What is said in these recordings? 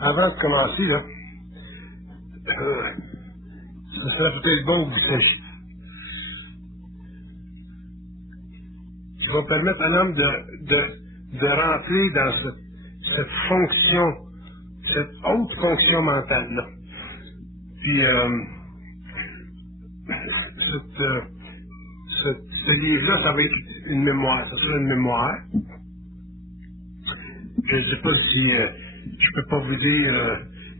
avant de commencer, là, ce serait peut-être bon que vous sachiez. Je vais permettre à l'homme de rentrer dans cette fonction, cette haute fonction mentale-là. Puis, ce livre-là, ça va être une mémoire. Ça sera une mémoire. Je ne sais pas si je peux pas vous dire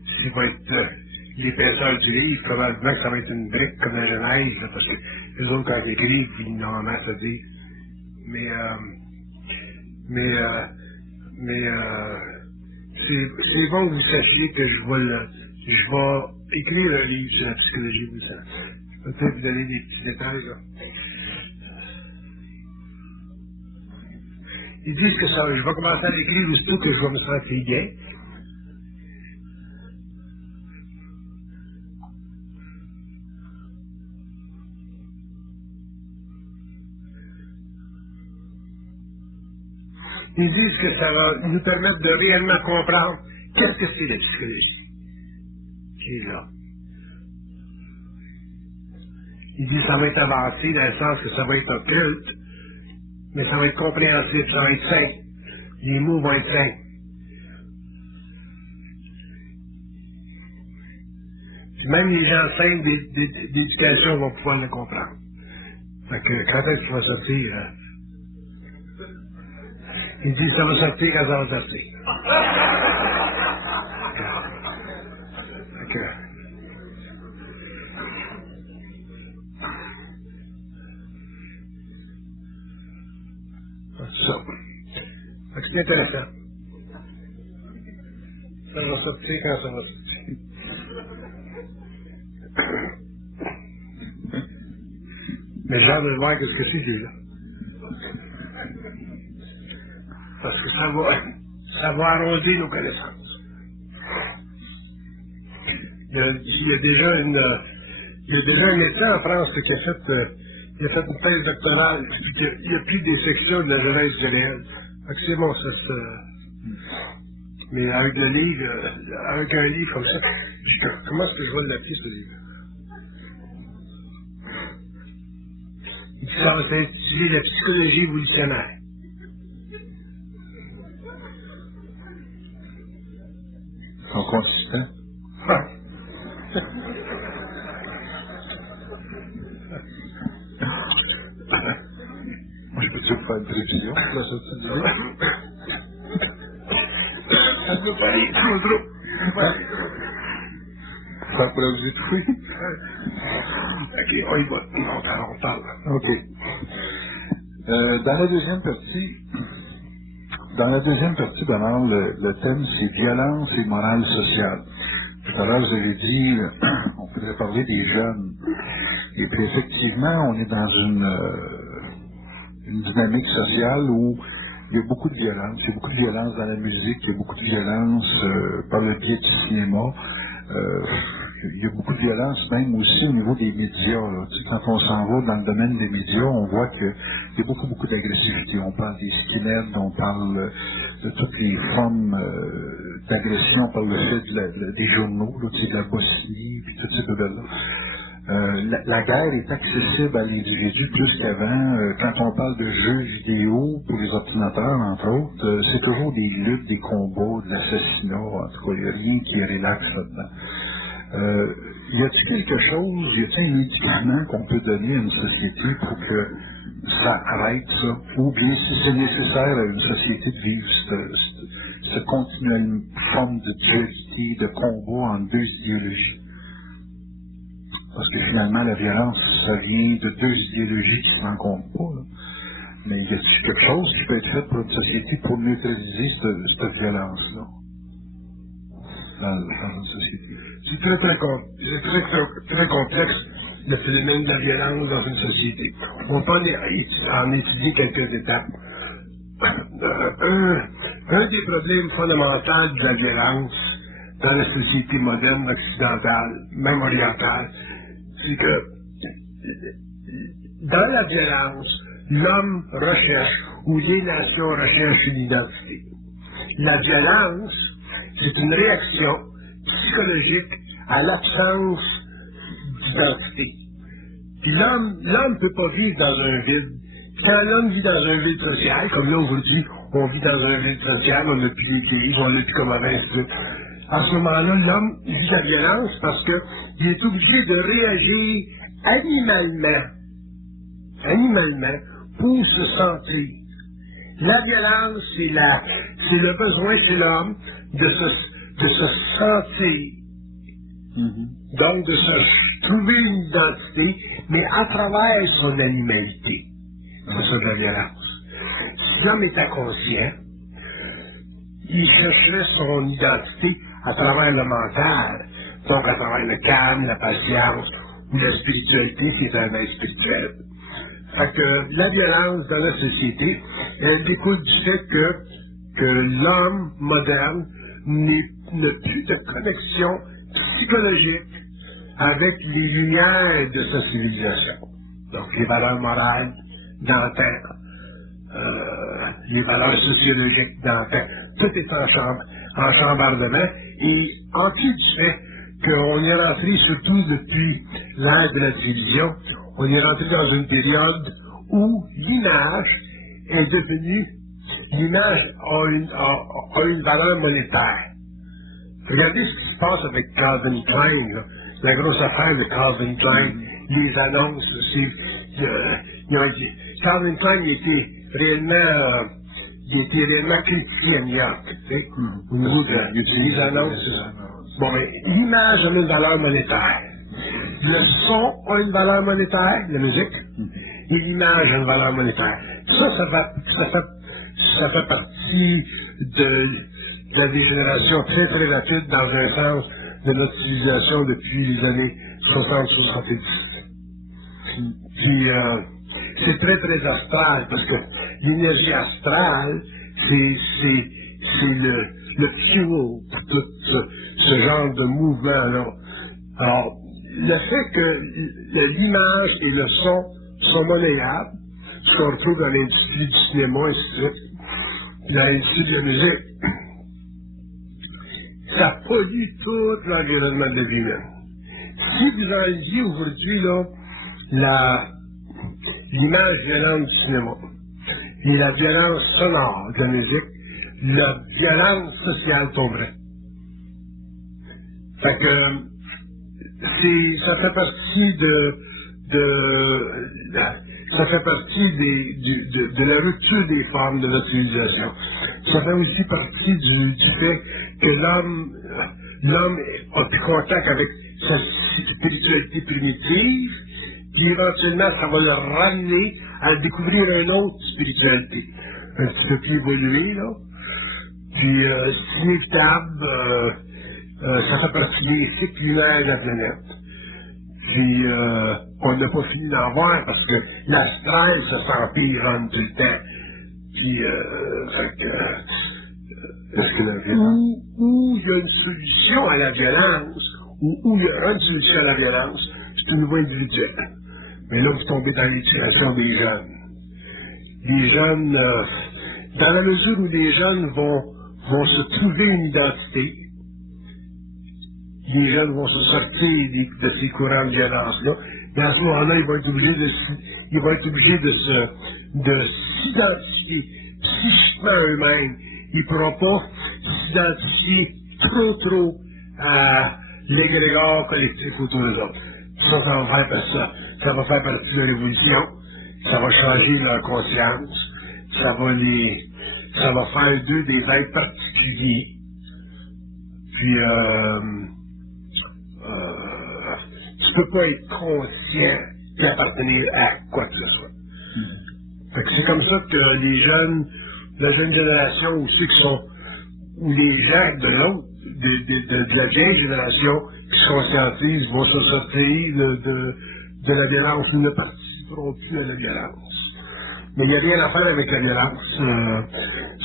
s'il va être l'épaisseur du livre. Probablement que ça va être une brique comme la Genèse, là, parce que les autres, quand ils écrivent, ils n'ont rien à se dire. C'est bon que vous sachiez que je vais écrire un livre sur la psychologie vous savez. Je peux peut-être vous donner des petits détails, là. Ils disent que ça, je vais commencer à l'écrire aussitôt que je vais me sentir bien. Ils disent que ça va nous permettre de réellement comprendre qu'est-ce que c'est la psychologie qui est là. Ils disent que ça va être avancé dans le sens que ça va être occulte, mais ça va être compréhensif, ça va être simple. Les mots vont être simples. Puis même les gens simples d'éducation vont pouvoir le comprendre. Fait que quand est-ce qu'il va sortir? Il dit ça va sortir quand ça va sortir. Fait que... Ça. Fait que c'est intéressant. Ça va sortir quand ça va sortir. Mais j'ai hâte de voir ce que c'est là. Parce que ça va arroser nos connaissances. Il y a déjà un État en France qui a fait une thèse doctorale. Il y a plus des sections de la Genèse du réel. Fait que c'est bon, mais avec le livre, avec un livre comme ça, comment est-ce que je vais l'appeler ce livre? Ça va être intitulé La psychologie évolutionnaire. Son consistant. Moi, je peux-tu faire une prévision pour la sortie du livre? Ça ne peut pas aller trop. Ça pourrait vous étouffer. Ok, on y va. On parle. Ok. Dans la deuxième partie, Bernard, le thème, c'est violence et morale sociale. Tout à l'heure, vous avez dit, on pourrait parler des jeunes. Et puis, effectivement, on est dans une dynamique sociale où il y a beaucoup de violence. Il y a beaucoup de violence dans la musique, il y a beaucoup de violence par le biais du cinéma. Il y a beaucoup de violence même aussi au niveau des médias. Là. Tu sais, quand on s'en va dans le domaine des médias, on voit qu'il y a beaucoup d'agressivité. On parle des skinheads, on parle de toutes les formes d'agression par le fait des journaux, là, tu sais, de la Bosnie, puis toutes ces choses-là. La guerre est accessible à l'individu plus qu'avant. Quand on parle de jeux vidéo pour les ordinateurs, entre autres, c'est toujours des luttes, des combats, de l'assassinat. En tout cas, il n'y a rien qui est relax là-dedans. Y a-t-il quelque chose, y a-t-il un médicament qu'on peut donner à une société pour que ça arrête ça? Ou bien si c'est nécessaire à une société de vivre cette continuelle forme de dualité, de combat entre deux idéologies? Parce que finalement, la violence, ça vient de deux idéologies qui ne se rencontrent pas. Là. Mais y a-t-il quelque chose qui peut être fait pour une société pour neutraliser cette violence-là? Dans une société. C'est très complexe, le phénomène de la violence dans une société. On peut en étudier quelques étapes. Un des problèmes fondamentaux de la violence dans la société moderne, occidentale, même orientale, c'est que dans la violence, l'homme recherche, ou les nations recherchent une identité. la violence, c'est une réaction psychologique à l'absence d'identité. Puis l'homme ne peut pas vivre dans un vide. Quand l'homme vit dans un vide social, comme là aujourd'hui, on vit dans un vide social, on n'a plus l'équilibre, on n'a plus comme avant, etc. À ce moment-là, l'homme vit la violence parce qu'il est obligé de réagir animalement, pour se sentir. La violence, c'est le besoin de l'homme de se sentir. Donc, de se trouver une identité, mais à travers son animalité. C'est ça de la violence. Si l'homme était conscient, il chercherait son identité à travers le mental, donc à travers le calme, la patience, ou la spiritualité qui est un être spirituel. Fait que la violence dans la société, elle découle du fait que l'homme moderne n'a plus de connexion psychologique avec les lumières de sa civilisation. Donc les valeurs morales d'antan, les valeurs sociologiques d'antan, tout est en chambardement, et en plus du fait qu'on est rentré, surtout depuis l'ère de la télévision, on est rentré dans une période où l'image est devenue, l'image a une valeur monétaire. Regardez ce qui se passe avec Calvin Klein, là. La grosse affaire de Calvin Klein, les annonces aussi. Calvin Klein, il était réellement critiqué à New York, tu sais, au niveau des annonces. Bon, mais l'image a une valeur monétaire. Le son a une valeur monétaire, la musique, et l'image a une valeur monétaire. Ça fait partie de la dégénération très très rapide dans un sens de notre civilisation depuis les années 60-70. Puis c'est très très astral, parce que l'énergie astrale, c'est le fuel pour tout ce genre de mouvement-là. Alors, le fait que l'image et le son sont monnayables, ce qu'on retrouve dans l'industrie du cinéma, et ainsi de suite, dans l'industrie de la musique, ça pollue tout l'environnement de la vie humaine. Si vous enlevez aujourd'hui l'image violente du cinéma et la violence sonore de la musique, la violence sociale tomberait. Fait que ça fait partie de la rupture des formes de notre civilisation. Ça fait aussi partie du fait que l'homme a pris contact avec sa spiritualité primitive, puis éventuellement ça va le ramener à découvrir une autre spiritualité, un petit peu plus évoluée, là. Puis c'est inévitable, ça fait partie des cycles lunaires de la planète. Puis on n'a pas fini d'en voir parce que l'astral se s'empire tout le temps. Puis où il y a une solution à la violence, où il y aura une solution à la violence, c'est au niveau individuel. Mais là, vous tombez dans l'éducation des jeunes. Les jeunes, dans la mesure où les jeunes vont se trouver une identité, les jeunes vont se sortir de ces courants de violence-là, et à ce moment-là, ils vont être obligés de s'identifier psychiquement à eux-mêmes. Ils ne pourront pas s'identifier trop à l'égrégore collectif autour des autres. Ça va faire partie de la révolution, ça va changer leur conscience, ça va faire d'eux des êtres particuliers. Puis tu peux pas être conscient d'appartenir à quoi que ce soit. Fait que c'est comme ça que les jeunes, la jeune génération aussi ou les gens de l'autre, de la vieille génération qui se conscientisent, vont se sortir de la violence, ils ne participeront plus à la violence. Mais il n'y a rien à faire avec la violence.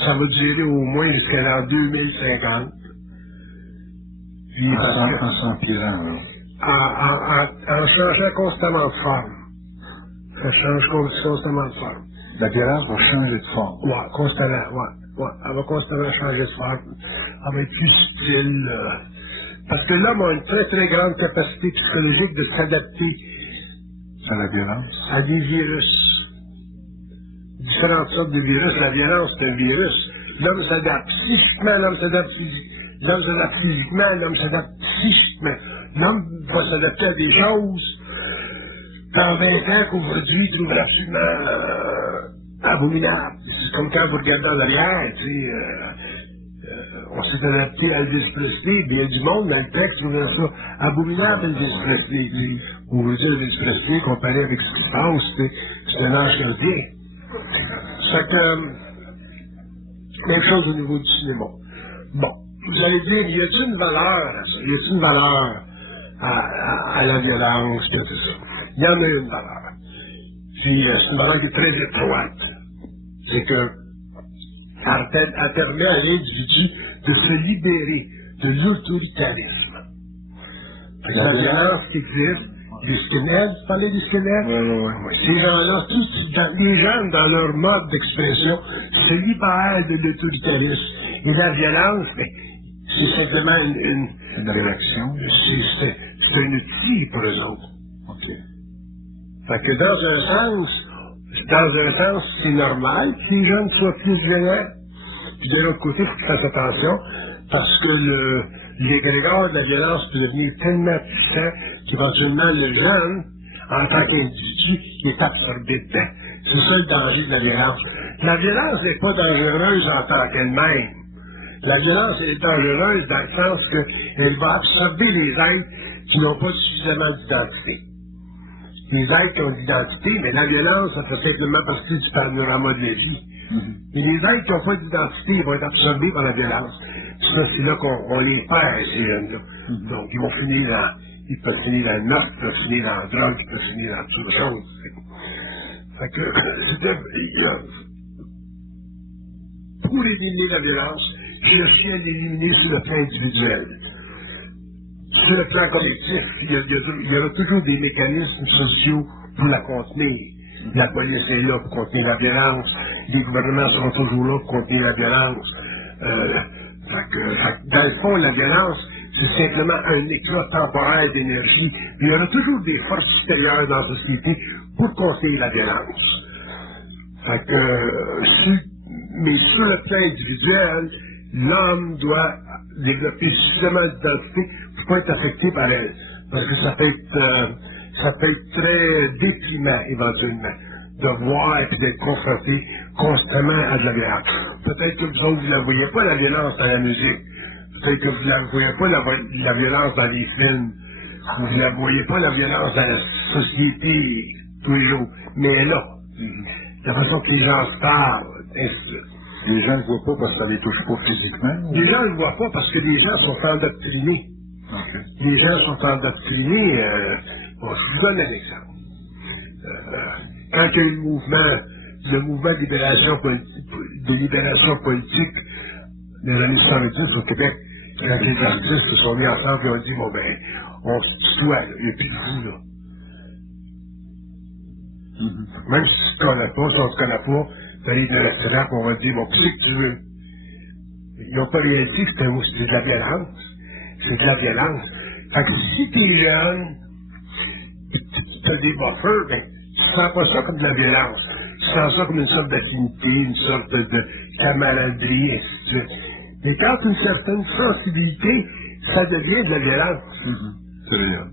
Ça va durer au moins jusqu'à l'an 2050. Puis, en s'empirant, là. En changeant constamment de forme. Ça change constamment de forme. La violence va changer de forme. Ouais, constamment, Ouais, elle va constamment changer de forme. Elle va être plus subtile. Parce que l'homme a une très très grande capacité psychologique de s'adapter à la violence. À des virus. Différentes sortes de virus. La violence, c'est un virus. L'homme s'adapte psychiquement, l'homme s'adapte physiquement, l'homme s'adapte psychiquement. L'homme va s'adapter à des choses qu'en 20 ans qu'aujourd'hui trouve absolument abominable. C'est comme quand vous regardez en arrière, tu sais, on s'est adapté à Elvis Presley, il y a du monde dans le texte, vous verrez ça, abominable Elvis Presley. On veut dire Elvis Presley comparé avec ce qui se passe, c'est un ange gardien. Fait que, même chose au niveau du cinéma. Bon, vous allez dire, y a-t-il une valeur à ça? Y a-t-il une valeur à la violence, tout ça? Il y en a une valeur. Puis, c'est une valeur qui est très étroite. C'est que, elle permet à l'individu de se libérer de l'autoritarisme. La violence existe. Les skinheads, vous parlez des skinheads? Oui. Ces gens-là, les jeunes, dans leur mode d'expression, se libèrent de l'autoritarisme. Et la violence, c'est simplement une réaction. C'est un outil pour eux autres. OK. Fait que dans un sens, c'est normal que les jeunes soient plus violents. Puis de l'autre côté, il faut qu'ils fassent attention, parce que l'égrégore de la violence peut devenir tellement puissant qu'éventuellement le jeune, en tant qu'individu, est absorbé dedans. C'est ça le danger de la violence. La violence n'est pas dangereuse en tant qu'elle-même. La violence est dangereuse dans le sens qu'elle va absorber les êtres qui n'ont pas suffisamment d'identité. Les êtres qui ont de l'identité, mais la violence, ça fait simplement partie du panorama de la vie. Et les êtres qui n'ont pas d'identité, ils vont être absorbés par la violence. Ça, c'est là qu'on les perd, ces jeunes-là. Donc, ils vont finir ils peuvent finir dans le meurtre, ils peuvent finir dans la drogue, ils peuvent finir dans toutes choses. Fait que, pour éliminer la violence, je aussi à l'éliminer sur le plan individuel. Sur le plan collectif, il y aura toujours des mécanismes sociaux pour la contenir. La police est là pour contenir la violence, les gouvernements seront toujours là pour contenir la violence. Dans le fond, la violence, c'est simplement un éclat temporaire d'énergie. Il y aura toujours des forces extérieures dans la société pour contenir la violence. Mais sur le plan individuel, l'homme doit développer suffisamment d'identité pour ne pas être affecté par elle. Parce que ça peut être très déprimant éventuellement de voir et d'être confronté constamment à de la violence. Peut-être que vous ne la voyez pas, la violence dans la musique. Peut-être que vous ne la voyez pas, la violence dans les films. Vous ne la voyez pas, la violence dans la société tous les jours. Mais elle est là. La façon que les gens se parlent, ainsi de suite. Les gens ne le voient pas parce que ça ne les touche pas physiquement? Les gens ne le voient pas parce que les gens sont endoctrinés. Okay. Les gens sont endoctrinés. Je vous donne un exemple. Quand il y a eu le mouvement de libération politique des années 70 au Québec, quand les artistes se sont mis ensemble et ont dit, bon ben, on se tutoie, il n'y a plus de vous, là. Même si tu ne connais pas, si on ne se connaît pas, tu arrives dans le restaurant et on va te dire, bon, qu'est-ce que tu veux? Ils n'ont pas réalisé que c'était de la violence. C'est de la violence. Fait que si t'es jeune, tu as des buffers, ben, tu ne sens pas ça comme de la violence. Tu sens ça comme une sorte d'affinité, une sorte de camaraderie, ainsi de suite. Mais quand tu as une certaine sensibilité, ça devient de la violence. C'est réel.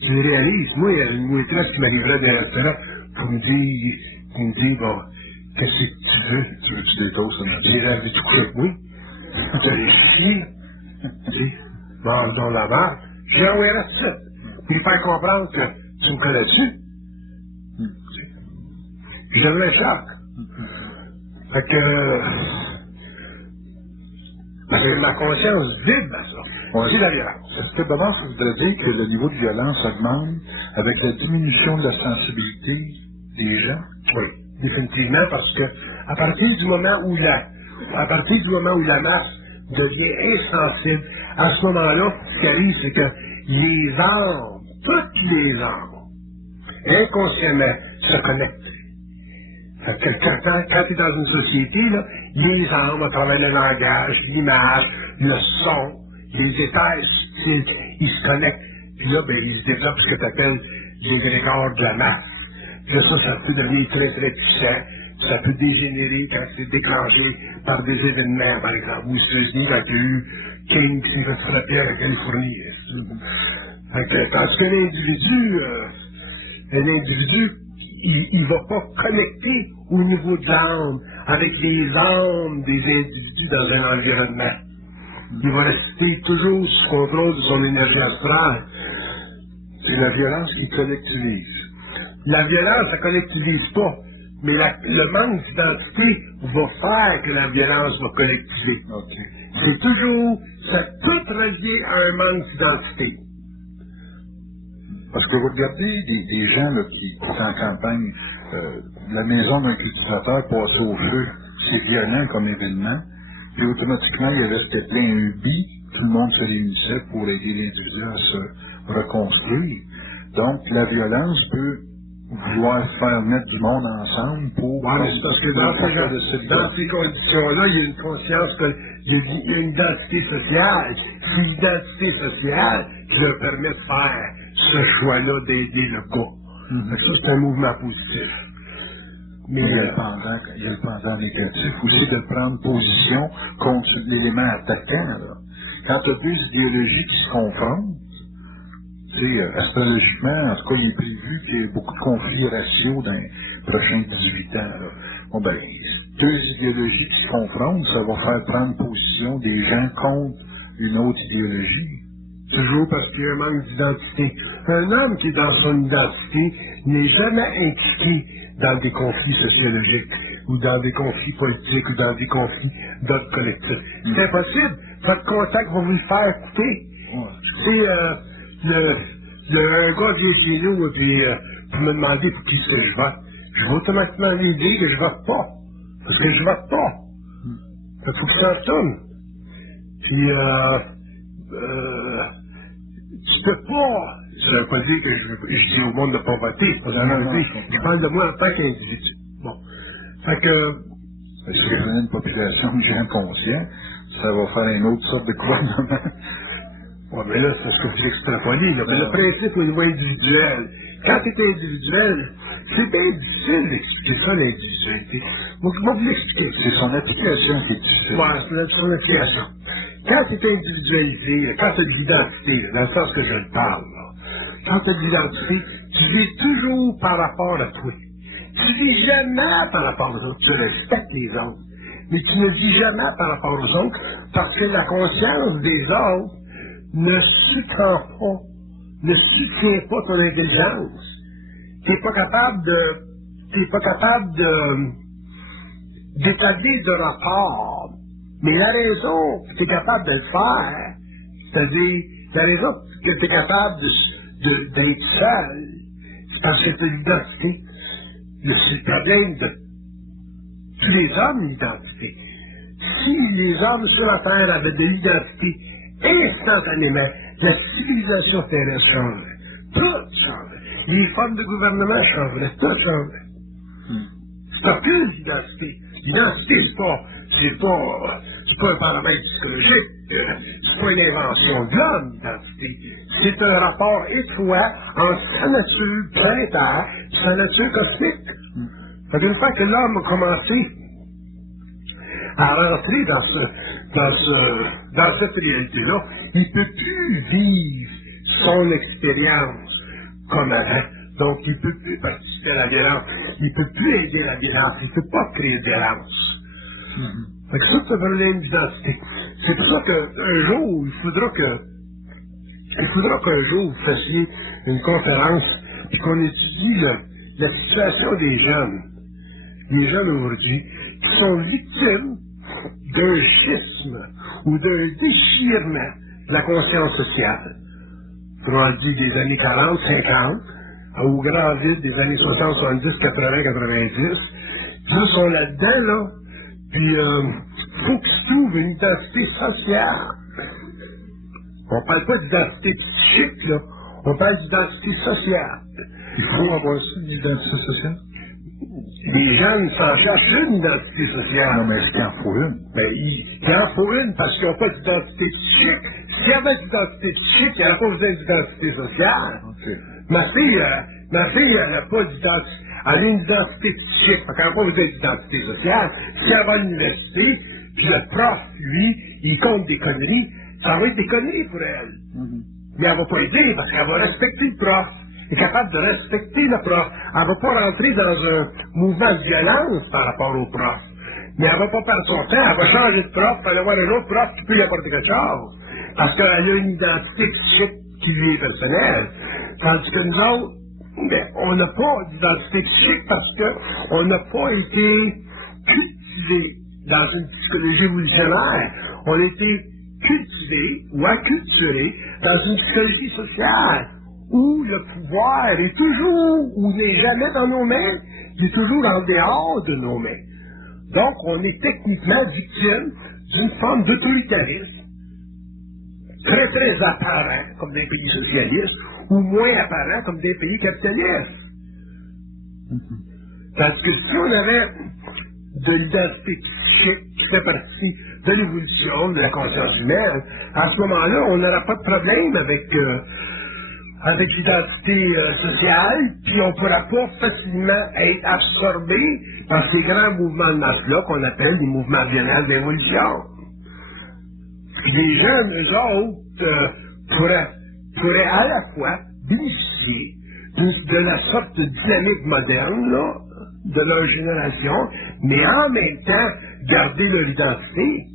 Tu le réalises. Moi, il y a une maîtresse qui m'arriverait dans un restaurant pour me dire, bon, qu'est-ce que tu veux? Tu veux-tu des toasts? Je dirais, veux-tu coucher avec moi? Tu as les filles, tu sais, dans la barre. J'ai envoyé la suite. Puis lui faire comprendre que tu me connais-tu? Je donne un choc. Fait que, ma conscience vibre à ça. C'est la violence. C'est d'abord, je voudrais dire que le niveau de violence augmente avec la diminution de la sensibilité des gens. Oui, définitivement, parce que à partir du moment où la masse devient insensible, à ce moment-là, ce qui arrive, c'est que les âmes, toutes les âmes, inconsciemment, se connectent Fait que quand tu es dans une société, là, les armes, à travers le langage, l'image, le son, les états subtils, ils se connectent. Puis là, ben, ils se développent ce que tu appelles l'égrégore de la masse. Puis là, ça peut devenir très, très puissant. Ça peut dégénérer quand c'est déclenché par des événements, par exemple, aux États-Unis, quand il y a eu King qui s'est fait frapper à la Californie. Fait que, parce que l'individu, il va pas connecter au niveau de l'âme avec les âmes des individus dans un environnement. Il va rester toujours sous contrôle de son énergie astrale. C'est la violence qui collectivise. La violence, ça collectivise pas. Mais le manque d'identité va faire que la violence va collectiver. Okay. C'est toujours, ça peut relier à un manque d'identité. Parce que vous regardez des gens là, qui sont en campagne, la maison d'un cultivateur passée au feu, c'est violent comme événement, puis automatiquement il restait plein un bi, tout le monde se réunissait pour aider l'individu à se reconstruire. Donc la violence peut vouloir faire mettre du monde ensemble pour... Oui, mais c'est parce que dans ces conditions-là, il y a une conscience qu'il y a une identité sociale. C'est l'identité sociale qui leur permet de faire ce choix-là d'aider le gars. Ça, c'est un mouvement positif. Mais il y a le pendant négatif aussi de prendre position contre l'élément attaquant. Là. Quand tu as deux idéologies qui se confrontent, astrologiquement, en tout cas, il est prévu qu'il y ait beaucoup de conflits raciaux dans les prochains 18 ans. Là. Bon, ben, deux idéologies qui se confrontent, ça va faire prendre position des gens contre une autre idéologie. Toujours parce qu'il y a un manque d'identité. Un homme qui est dans son identité n'est jamais impliqué dans des conflits sociologiques, ou dans des conflits politiques, ou dans des conflits d'ordre collectif. C'est impossible. Votre contact va vous le faire écouter. C'est un gars vient chez nous et puis pour me demander pour qui c'est que je vote. Je vais automatiquement lui dire que je vote pas. Parce que je vote pas. Il faut que ça retourne. Puis tu peux pas. Ça ne veut pas dire que je dis au monde de ne pas voter. C'est pas je parle de moi en tant qu'individu. Bon. Fait que. Si vous avez une population de gens conscients, ça va faire une autre sorte de gouvernement. Ouais, mais là, c'est ce que tu extrapoles, là. Mais le principe au niveau individuel, quand tu es individuel, c'est bien difficile d'expliquer ça, l'individualité. Moi, je vais vous l'expliquer. C'est son application qui est difficile. Ouais, c'est son application. Quand tu es individualisé, quand tu as de l'identité, dans le sens que je le parle, là, quand tu as de l'identité, tu vis toujours par rapport à toi. Tu vis jamais par rapport aux autres. Tu respectes les autres. Mais tu ne vis jamais par rapport aux autres parce que la conscience des autres ne soutient pas ton intelligence. Tu n'es pas capable d'établir de rapport. Mais la raison que tu es capable de le faire, c'est-à-dire, la raison que tu es capable d'être seul, c'est parce que tu as l'identité. C'est le problème de tous les hommes, l'identité. Si les hommes sur la Terre avaient de l'identité, instantanément, la civilisation terrestre changerait. Tout changerait. Les formes de gouvernement changeraient. Tout changerait. C'est pas plus d'identité. L'identité, c'est pas un paramètre psychologique. C'est pas une invention de l'homme, l'identité. C'est un rapport étroit entre sa nature planétaire et sa nature cosmique. Fait qu'une fois que l'homme a commencé à rentrer dans cette réalité-là, il ne peut plus vivre son expérience comme avant. Donc, il ne peut plus participer à la violence. Il ne peut plus aider la violence. Il ne peut pas créer de violence. Fait que ça, c'est un problème d'identité. C'est pour ça qu'un jour, il faudra qu'un jour, vous fassiez une conférence et qu'on étudie la situation des jeunes. Les jeunes aujourd'hui, qui sont victimes d'un schisme ou d'un déchirement de la conscience sociale. On dit des années 40, 50, au grand vide des années 60, 70, 80, 90. Puis là, sont là-dedans, là. Puis, faut qu'ils se trouvent une identité sociale. On parle pas d'identité psychique, là. On parle d'identité sociale. Il faut avoir ça, une identité sociale? Les jeunes s'en cherchent une identité sociale. Non, mais est-ce qu'il en faut une? Ben, il en faut une parce qu'ils n'ont pas d'identité psychique. S'il y avait d'identité psychique, il n'y aurait pas besoin d'identité sociale. Okay. Ma fille, elle n'a pas d'identité. Elle a une identité psychique, fait qu'elle n'a pas besoin d'identité sociale. Si elle va à l'université, puis le prof, lui, il compte des conneries, ça va être des conneries pour elle. Mais elle va pas aider parce qu'elle va respecter le prof. Elle est capable de respecter le prof. Elle va pas rentrer dans un mouvement de violence par rapport au prof. Mais elle va pas perdre son temps, elle va changer de prof, elle va avoir un autre prof qui peut lui apporter quelque chose. Parce qu'elle a une identité psychique qui lui est personnelle. Tandis que nous autres, ben, on n'a pas d'identité psychique parce qu'on n'a pas été cultivés dans une psychologie évolutionnaire. On a été cultivés ou acculturés dans une psychologie sociale où le pouvoir est toujours, ou n'est jamais dans nos mains, il est toujours en dehors de nos mains. Donc, on est techniquement victime d'une forme d'autoritarisme très, très apparent, comme des pays socialistes, ou moins apparent, comme des pays capitalistes. Tandis que si on avait de l'identité psychique qui fait partie de l'évolution de la conscience humaine, à ce moment-là, on n'aura pas de problème avec l'identité sociale, puis on ne pourra pas facilement être absorbé par ces grands mouvements de masse-là qu'on appelle les mouvements violents d'évolution. Les jeunes, eux autres, pourraient à la fois bénéficier de la sorte de dynamique moderne, là, de leur génération, mais en même temps garder leur identité.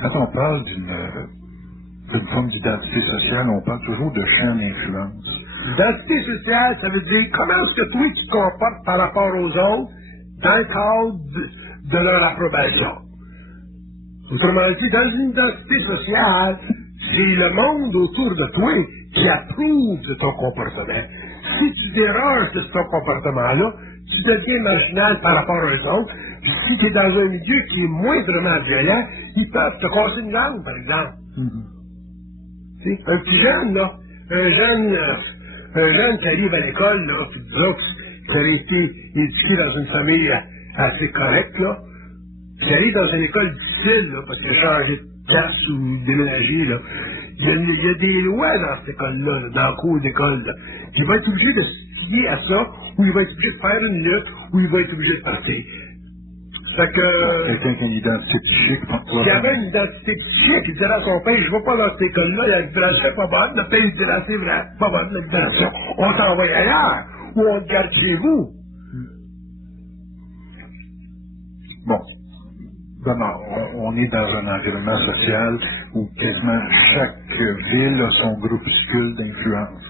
Quand on parle d'une forme d'identité sociale, on parle toujours de champ d'influence. L'identité sociale, ça veut dire comment est-ce que toi tu te comportes par rapport aux autres dans le cadre de leur approbation. Autrement dit, dans une identité sociale, c'est le monde autour de toi qui approuve de ton comportement. Si tu déroges de ce comportement-là, tu deviens marginal par rapport aux autres. Puis si tu es dans un milieu qui est moindrement violent, ils peuvent te casser une jambe, par exemple. Un petit jeune, là, un jeune qui arrive à l'école, là, qui a été éduqué dans une famille assez correcte, là, qui arrive dans une école difficile, là, parce qu'il a changé de place ou déménagé, là. Il y a des lois dans cette école-là, là, dans le cours d'école, là. Puis il va être obligé de se fier à ça, ou il va être obligé de faire une lutte, ou il va être obligé de partir. Fait que... Quelqu'un qui a une identité psychique, s'il avait une identité psychique, il dirait à son père, je ne vais pas dans cette école-là, la vibration n'est pas bonne, le père il dirait, c'est vrai, pas bonne la vibration, on t'envoie ailleurs, ou on te garde chez vous. Bon. On est dans un environnement social où quasiment chaque ville a son groupuscule d'influence.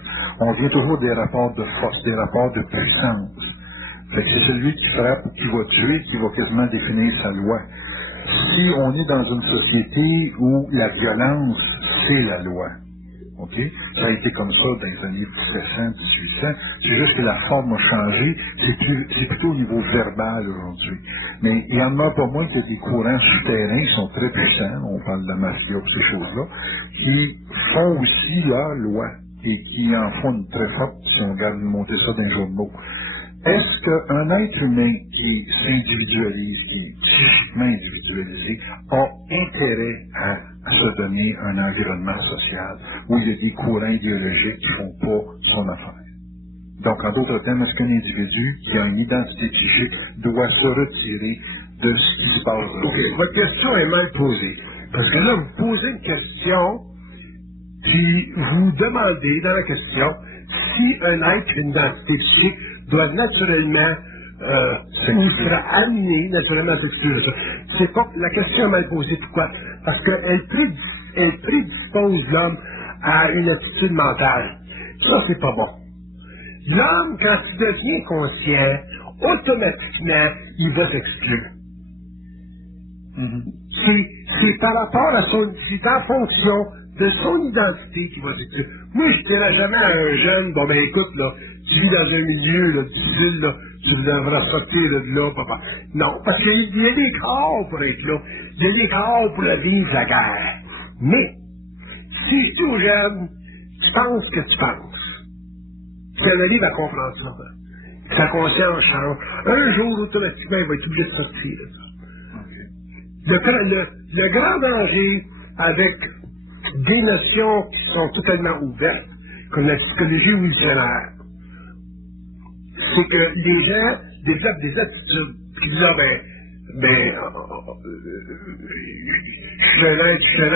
On vient toujours des rapports de force, des rapports de puissance. Fait que c'est celui qui frappe, qui va tuer, qui va quasiment définir sa loi. Si on est dans une société où la violence, c'est la loi, ok? Ça a été comme ça dans les années 1700, 1800. C'est juste que la forme a changé. C'est plutôt au niveau verbal aujourd'hui. Mais il y en a pas moins que des courants souterrains qui sont très puissants. On parle de la mafia ou ces choses-là, qui font aussi leur loi et qui en font une très forte si on regarde monter ça dans les journaux. Est-ce qu'un être humain qui s'individualise, qui est psychiquement individualisé, a intérêt à se donner un environnement social où il y a des courants idéologiques qui ne font pas son affaire? Donc, en d'autres termes, est-ce qu'un individu qui a une identité psychique doit se retirer de ce qui se passe là? OK, votre question est mal posée. Parce que là, vous posez une question, puis vous demandez dans la question si un être qui a une identité psychique doit naturellement ou sera amené naturellement à s'exclure de ça. C'est pas, la question est mal posée. Pourquoi? Parce qu'elle prédispose l'homme à une attitude mentale. Ça, c'est pas bon. L'homme, quand il devient conscient, automatiquement, il va s'exclure. C'est par rapport à son... C'est en fonction de son identité qu'il va s'exclure. Moi, je dirais jamais à un jeune, bon ben écoute, là, tu vis dans un milieu, là, difficile, là, tu devras sortir de là, papa. Non, parce qu'il y a des corps pour être là. Il y a des corps pour la vivre, la guerre. Mais, si tu es jeune, tu penses que tu penses. Tu arrives à comprendre ça. Sa conscience change. Un jour, automatiquement, il va être obligé de sortir. Le grand danger avec des notions qui sont totalement ouvertes, comme la psychologie évolutionnaire, c'est que les gens développent des attitudes. Puis là, je suis un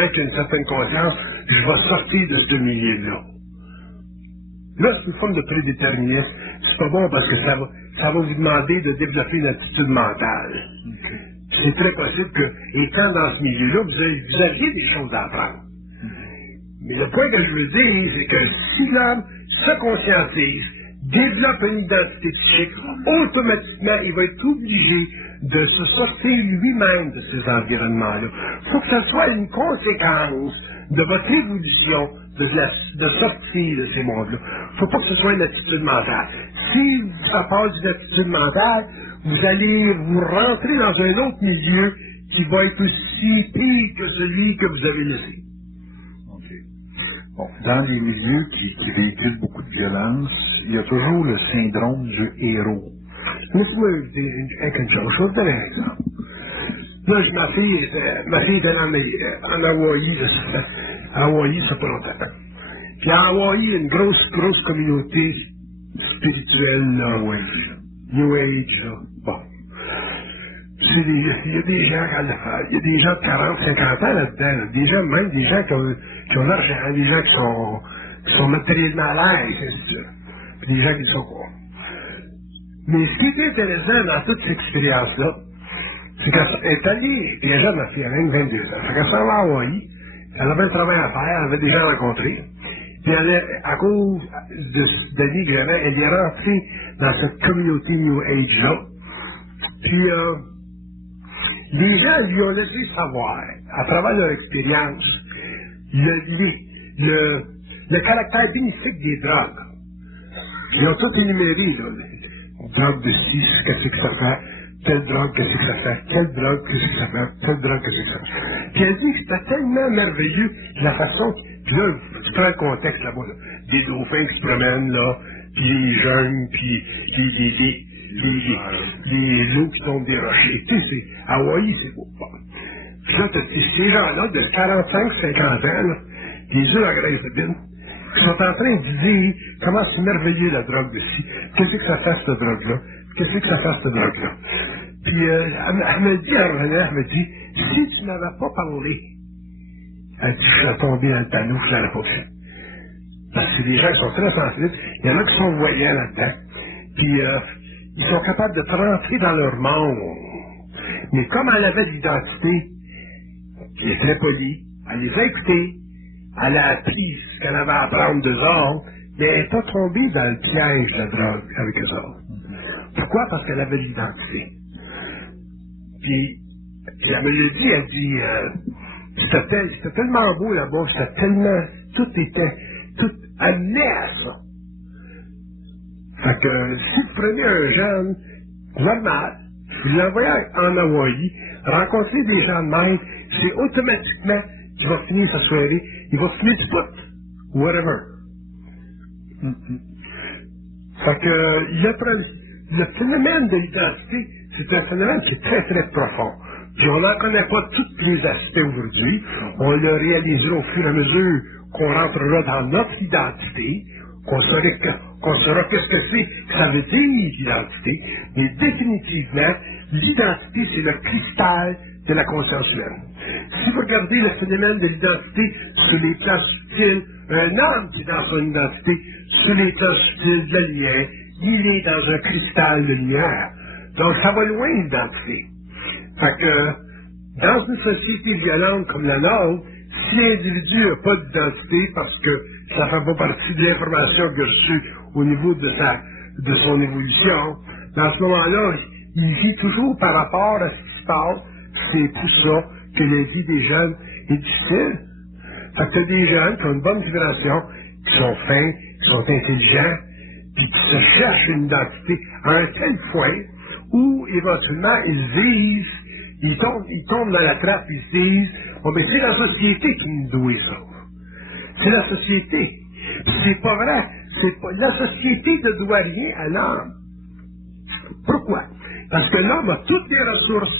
être qui a une certaine conscience, je vais sortir de ce milieu-là. Là, c'est une forme de prédéterminisme. C'est pas bon parce que ça va vous demander de développer une attitude mentale. C'est très possible que, étant dans ce milieu-là, vous aviez des choses à apprendre. Mais le point que je veux dire, c'est que si l'homme se conscientise, développe une identité psychique, automatiquement, il va être obligé de se sortir lui-même de ces environnements-là. Il faut que ce soit une conséquence de votre évolution, de sortir de ces mondes-là. Il ne faut pas que ce soit une attitude mentale. Si ça passe d'une attitude mentale, vous allez vous rentrer dans un autre milieu qui va être aussi pire que celui que vous avez laissé. Bon, dans les milieux qui véhiculent beaucoup de violence, il y a toujours le syndrome du héros. Laisse-moi vous dire quelque chose. Je vais vous donner un exemple. Là, ma fille était en Hawaï, Hawaï, ça fait pas longtemps. Puis en Hawaï, il y a une grosse communauté spirituelle, là. New Age, là. Bon. Il y a des gens il y a des gens de 40, 50 ans là-dedans, là. Des gens, même des gens qui ont l'argent, des gens qui sont matériellement à l'aise, ainsi de suite. Puis des gens qui sont quoi. Mais ce qui est intéressant dans toute cette expérience-là, c'est qu'elle est allée, bien jeune, ma fille, elle avait 22 ans. Fait qu'elle s'en va à Hawaï, elle avait un travail à faire, elle avait des gens rencontrés. Puis à cause de l'Igrément, elle est rentrée dans cette communauté New Age-là. Puis les gens lui ont laissé savoir, à travers leur expérience, le caractère bénéfique des drogues. Ils ont tout énuméré, là. Drogue de ci, qu'est-ce que ça fait? Telle drogue, qu'est-ce que ça fait? Quelle drogue, qu'est-ce que ça fait? Telle drogue, qu'est-ce que ça fait? Puis elle dit que c'était tellement merveilleux la façon. Puis là, tu prends le contexte là-bas, là. Des dauphins qui se promènent, là, puis les jeunes, puis les loups qui tombent des rochers. Tu sais, c'est Hawaï, c'est beau. Bon. Puis là, t'as ces gens-là de 45, 50 ans, là, des yeux en graisse de bine, qui sont en train de dire comment c'est merveilleux la drogue de ci. Qu'est-ce que ça fait cette drogue-là? Qu'est-ce que ça fait cette drogue-là? Puis elle me dit, en revenant, elle me dit, si tu n'avais pas parlé, elle dit, je serais tombé dans le panneau, je l'aurais pas fait. Parce que c'est des gens qui sont très sensibles. Il y en a qui sont voyants là-dedans. Puis ils sont capables de rentrer dans leur monde. Mais comme elle avait de l'identité, elle est très polie, elle les a écoutés, elle a appris ce qu'elle avait à apprendre d'eux autres, mais elle n'est pas tombée dans le piège de la drogue avec eux autres. Pourquoi? Parce qu'elle avait de l'identité. Puis elle me l'a dit, elle dit, c'était tellement beau là-bas, c'était tellement, tout amené à ça. Fait que si vous prenez un jeune normal, vous l'envoyez en Hawaï, rencontrer des gens de même, c'est automatiquement qu'il va finir sa soirée, il va finir de foot, whatever. Fait que le phénomène de l'identité, c'est un phénomène qui est très très profond. Puis on n'en connaît pas tous les aspects aujourd'hui. On le réalisera au fur et à mesure qu'on rentrera dans notre identité, qu'on saura qu'est-ce que c'est, que ça veut dire l'identité. Mais définitivement, l'identité, c'est le cristal de la conscience humaine. Si vous regardez le phénomène de l'identité sur les plans subtils, un homme qui est dans son identité, sur les plans subtils de la lumière, il est dans un cristal de lumière. Donc ça va loin l'identité. Fait que dans une société violente comme la nôtre, si l'individu n'a pas d'identité parce que ça ne fait pas partie de l'information qu'il a reçue au niveau de son évolution, dans ce moment-là, il vit toujours par rapport à ce qui se passe. C'est pour ça que la vie des jeunes est difficile. Fait que t'as des jeunes qui ont une bonne vibration, qui sont fins, qui sont intelligents, puis qui se cherchent une identité à un tel point où, éventuellement, ils tombent dans la trappe, ils se disent, oh, mais c'est la société qui nous doit ça. C'est la société. Puis c'est pas vrai. La société ne doit rien à l'homme. Pourquoi? Parce que l'homme a toutes les ressources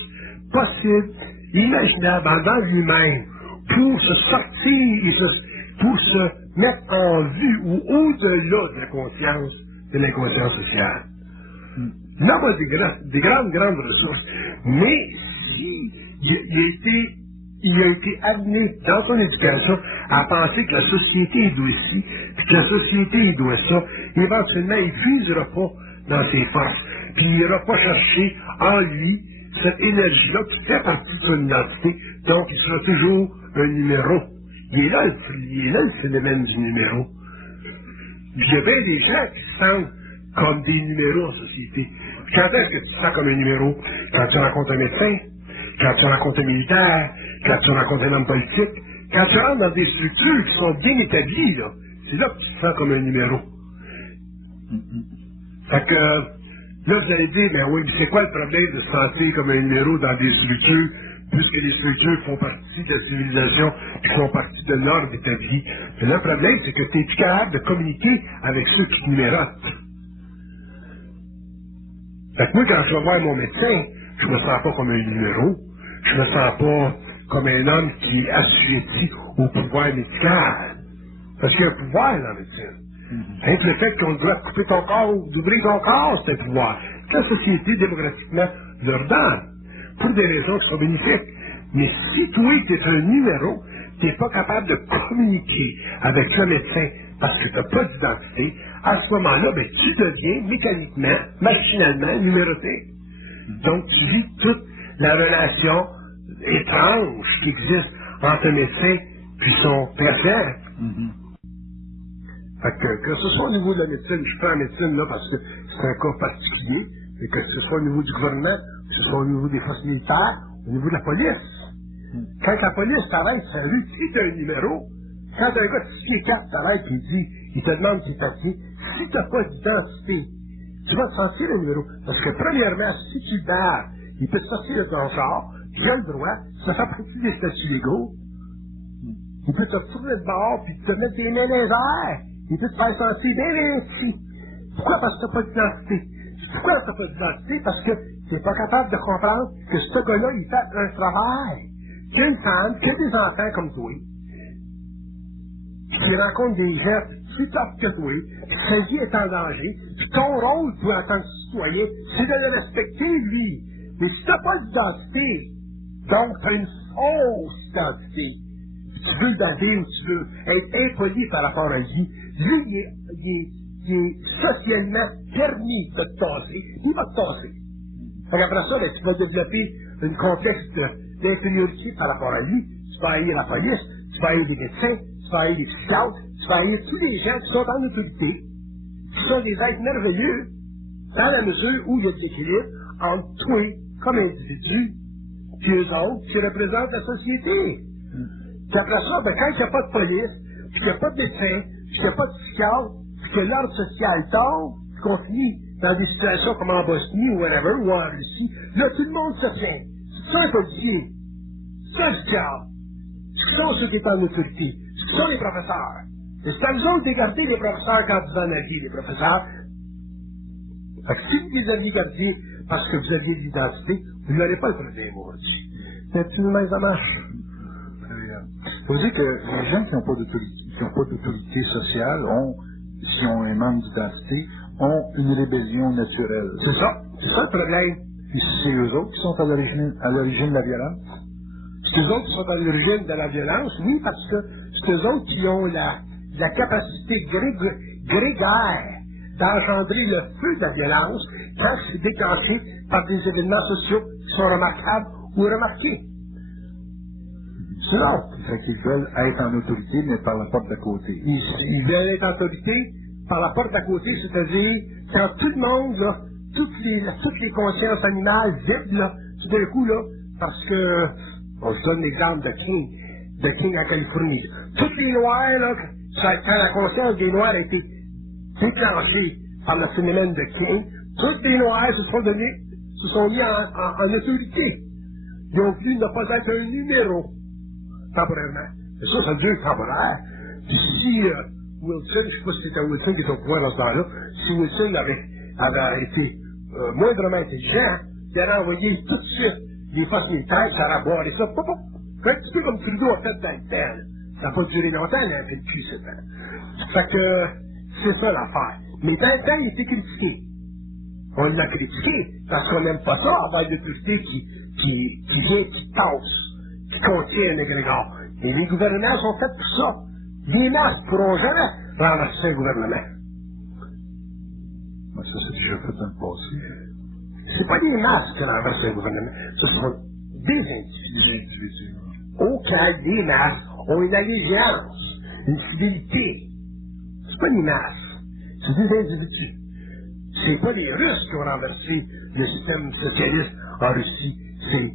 possibles, imaginables dans lui-même pour se sortir, pour se mettre en vue ou au-delà de l'inconscience sociale. L'homme a des grandes ressources, mais si il a été amené dans son éducation à penser que la société est doucie, puis que la société est doit ça, éventuellement il puisera pas dans ses forces, puis il n'ira pas chercher en lui cette énergie-là qui fait partie de son identité, donc il sera toujours un numéro. Il est là le phénomène du numéro. Puis il y a bien des gens qui se sentent comme des numéros en société. Puis quand est-ce que tu te sens comme un numéro? Quand tu rencontres un médecin, quand tu rencontres un militaire, quand tu rencontres un homme politique, quand tu rentres dans des structures qui sont bien établies, là, c'est là que tu te sens comme un numéro. Fait que, là, vous allez dire, mais oui, mais c'est quoi le problème de se sentir comme un numéro dans des structures, puisque les structures font partie de la civilisation, qui font partie de l'ordre établi? Mais le problème, c'est que tu es plus capable de communiquer avec ceux qui te numérotent. Fait que moi, quand je vais voir mon médecin, je me sens pas comme un numéro. Je me sens pas comme un homme qui est assujetti au pouvoir médical. Parce qu'il y a un pouvoir dans la médecine. C'est le fait qu'on doit couper ton corps ou d'ouvrir ton corps, c'est un pouvoir. Que la société, démographiquement, leur donne. Pour des raisons bénéfiques. Mais si toi, tu es un numéro, tu n'es pas capable de communiquer avec le médecin parce que tu n'as pas d'identité, à ce moment-là, ben, tu deviens mécaniquement, machinalement numéroté. Donc, tu vis toute la relation étrange qui existe entre un médecin et son patient. Fait que ce soit au niveau de la médecine, je prends la médecine là parce que c'est un cas particulier, et que ce soit au niveau du gouvernement, que ce soit au niveau des forces militaires, au niveau de la police. Quand la police t'arrête sur la rue, tu es un numéro. Quand un gars de 6 et 4 t'arrête et il te demande tes papiers, si tu n'as pas d'identité, tu vas te sentir un numéro. Parce que premièrement, si tu barres, il peut te sortir de ton char, tu as le droit, ça fait partie des statuts légaux. Il peut te tourner de bord, puis te mettre tes mains dans les airs. Il peut te faire sentir bien réussi. Pourquoi? Parce que tu n'as pas d'identité. Pourquoi tu n'as pas d'identité? Parce que tu n'es pas capable de comprendre que ce gars-là, il fait un travail. Il y a une femme, qui a des enfants comme toi, qui rencontre des gens plus tough que toi, sa vie est en danger, puis ton rôle, toi, en tant que citoyen, c'est de le respecter, lui. Mais si tu n'as pas d'identité, donc tu as une fausse identité, tu veux baver ou tu veux être impoli par rapport à lui, il est socialement permis de te tasser, il va te tasser. Après ça, tu vas développer un contexte d'infériorité par rapport à lui, tu vas haïr la police, tu vas haïr les médecins, tu vas haïr les psychiatres, tu vas haïr tous les gens qui sont en autorité, qui sont des êtres merveilleux, dans la mesure où il y a de l'équilibre entre toi, comme individu, puis eux autres, qui représentent la société. Puis après ça, ben, quand il n'y a pas de police, puis qu'il n'y a pas de médecin, puis qu'il n'y a pas de psychiatre, puis que l'ordre social tombe, puis qu'on finit dans des situations comme en Bosnie ou whatever, ou en Russie, là, tout le monde se plaint. C'est ça un policier. C'est un psychiatre. Ce sont ceux qui sont en autorité. Ce sont les professeurs. Et c'est à nous autres d'écarter les professeurs quand vous en aviez, les professeurs. Fait que si vous les aviez gardés parce que vous aviez l'identité, vous n'aurez pas le problème aujourd'hui. C'est tout le même, ça marche. Il faut dire que les gens qui n'ont pas d'autorité sociale si on est membre d'identité, ont une rébellion naturelle. C'est ça le problème. Puis c'est eux autres qui sont à l'origine de la violence. C'est eux autres qui sont à l'origine de la violence, oui, parce que c'est eux autres qui ont la capacité grégaire d'engendrer le feu de la violence quand c'est déclenché par des événements sociaux qui sont remarquables ou remarqués. C'est là. C'est qu'ils veulent être en autorité, mais par la porte d'à côté. Ils veulent être en autorité par la porte d'à côté, c'est-à-dire quand tout le monde, là, toutes les consciences animales vibrent, là, tout d'un coup, là, parce que, on se donne l'exemple de King en Californie. Toutes les Noirs, là, quand la conscience des Noirs a été déclenchée par le phénomène de King, toutes les Noirs se sont mis en autorité. Ils ont voulu ne pas être un numéro, temporairement. Et ça devient temporaire. Puis si Wilson, je ne sais pas si c'était Wilson qui était au pouvoir dans ce temps-là, si Wilson avait été moindrement intelligent, il aurait envoyé tout de suite les forces militaires, ça aurait barré ça, un petit peu comme Trudeau a fait dans le temps. Ça n'a pas duré longtemps, il a fait le cul, ce temps. Fait que, c'est ça l'affaire. Mais dans le temps, il était critiqué. On l'a critiqué parce qu'on n'aime pas ça, avoir une autorité qui vient, qui tasse, qui contient un égrégore. Et les gouvernements sont faits pour ça. Les masses ne pourront jamais renverser un gouvernement. Ça, c'est déjà fait dans le passé. C'est pas des masses qui renversent un gouvernement. Ce sont des individus. Aucun des masses ont une allégeance, une fidélité. C'est pas des masses. C'est des individus. C'est pas les Russes qui ont renversé le système socialiste en Russie. C'est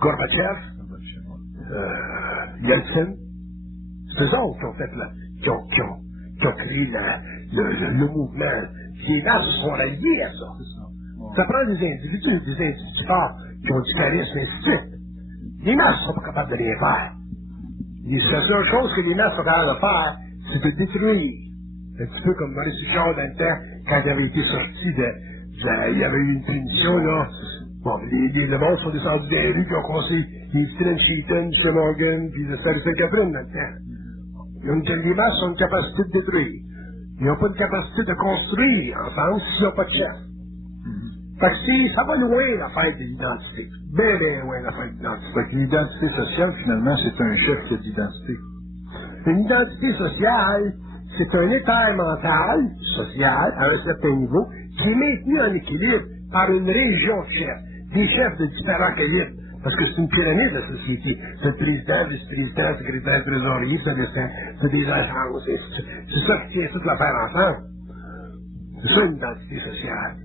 Gorbatchev, Yeltsin. C'est eux autres qui ont fait qui ont créé le mouvement. Les masses sont alliés à ça. Ça prend des individus forts qui ont du charisme, et ainsi de suite. Les masses ne sont pas capables de rien faire. La seule chose que les masses sont capables de faire, c'est de détruire. Un petit peu comme Maurice Richard dans le temps, quand il avait été sorti il y avait eu une punition, là. Bon, le monde sont descendus dans les rues, qui ont conseillé les Stephen Sheeton, P. Morgan, puis les Sarah Catherine dans le temps. Les masses ont une capacité de détruire. Ils n'ont pas de capacité de construire ensemble s'ils n'ont pas de chef. Fait que ça va loin l'affaire de l'identité. Bien, bien loin l'affaire de l'identité. Fait que l'identité sociale, finalement, c'est un chef qui a de l'identité. Une identité sociale, c'est un état mental, social, à un certain niveau, qui est maintenu en équilibre par une région de chefs. Des chefs de différents calibres. Parce que c'est une pyramide, la société. C'est le président, vice-président, secrétaire, trésorier, c'est des agences. C'est ça qui tient toute l'affaire ensemble. C'est ça une identité sociale.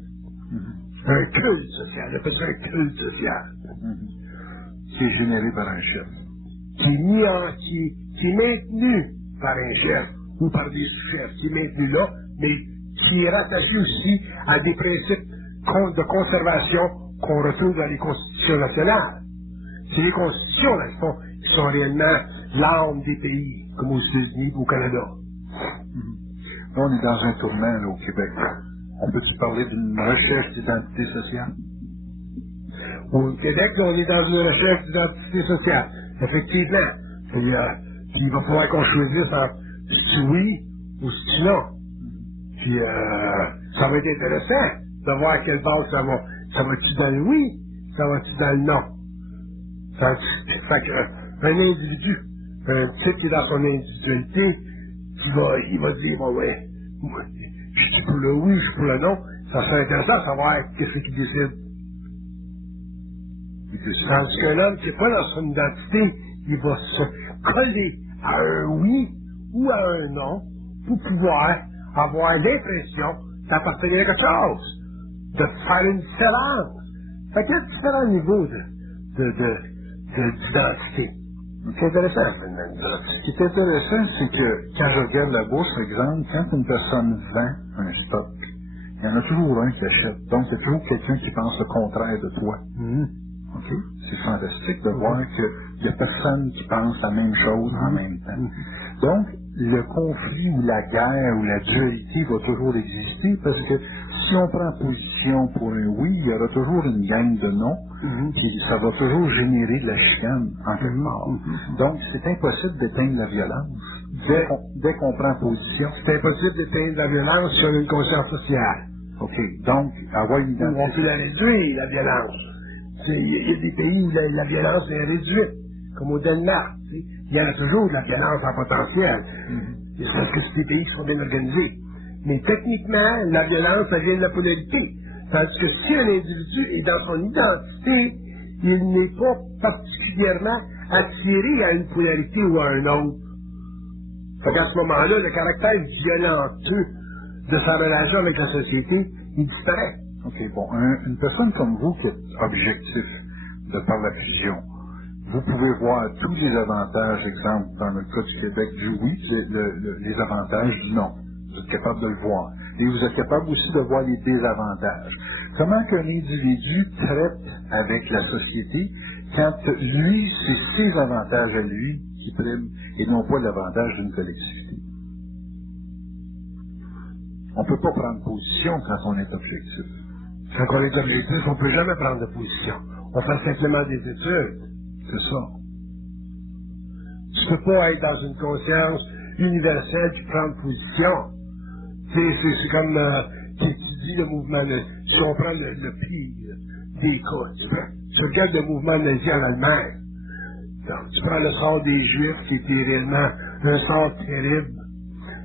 C'est un culte social. On appelle ça un culte social. Qui est généré par un chef. Qui est maintenu par un chef ou par des chefs. Qui est maintenu là, mais qui est rattaché aussi à des principes de conservation qu'on retrouve dans les constitutions nationales. C'est les constitutions, là, qui sont réellement l'âme des pays, comme aux États-Unis ou au Canada. Là, on est dans un tournant, là, au Québec. On peut parler d'une recherche d'identité sociale? Au Québec, là, on est dans une recherche d'identité sociale. Effectivement. Il va falloir qu'on choisisse entre si oui ou si non. Puis, ça va être intéressant de voir à quelle base ça va. Ça va-tu dans le oui? Ça va-tu dans le non? Fait qu'un individu, un type qui est dans son individualité, il va dire, bon, ouais, je suis pour le oui, je suis pour le non. Ça serait intéressant de savoir qu'est-ce qu'il décide. Tandis qu'un homme qui n'est pas dans son identité, il va se coller à un oui ou à un non pour pouvoir avoir l'impression d'appartenir à quelque chose, de faire une différence. Fait qu'il y a différents niveaux d'identité. C'est intéressant. Ce qui est intéressant, c'est que quand je regarde la bourse, par exemple, quand une personne vend un stock, il y en a toujours un qui achète. Donc, il y a toujours quelqu'un qui pense le contraire de toi. OK? C'est fantastique de voir qu'il n'y a personne qui pense la même chose en même temps. Donc, le conflit ou la guerre ou la dualité va toujours exister parce que si on prend position pour un oui, il y aura toujours une gang de non et ça va toujours générer de la chicane en quelque part. Donc, c'est impossible d'éteindre la violence dès qu'on prend position. C'est impossible d'éteindre la violence si on a une conscience sociale. OK. Donc, avoir une identité. On peut la réduire, la violence. Il y a des pays où la violence est réduite, comme au Danemark. Il y en a toujours de la violence en potentiel. Parce que c'est des pays qui sont bien organisés. Mais techniquement, la violence, ça vient de la polarité. Tandis que si un individu est dans son identité, il n'est pas particulièrement attiré à une polarité ou à un autre. Donc à ce moment-là, le caractère violenteux de sa relation avec la société, il disparaît. OK, bon. Une personne comme vous qui est objectif de par la fusion, vous pouvez voir tous les avantages, exemple, dans le cas du Québec, du oui, les avantages du non. Vous êtes capable de le voir. Et vous êtes capable aussi de voir les désavantages. Comment qu'un individu traite avec la société quand lui, c'est ses avantages à lui qui priment et non pas l'avantage d'une collectivité. On ne peut pas prendre position quand on est objectif. Quand on est objectif, on ne peut jamais prendre de position. On fait simplement des études. C'est ça. Tu ne peux pas être dans une conscience universelle qui prend position. C'est comme qui étudie le mouvement si on prend le pire des cas. Tu regardes le mouvement nazi en Allemagne. Donc, tu prends le sort des Juifs, qui était réellement un sort terrible.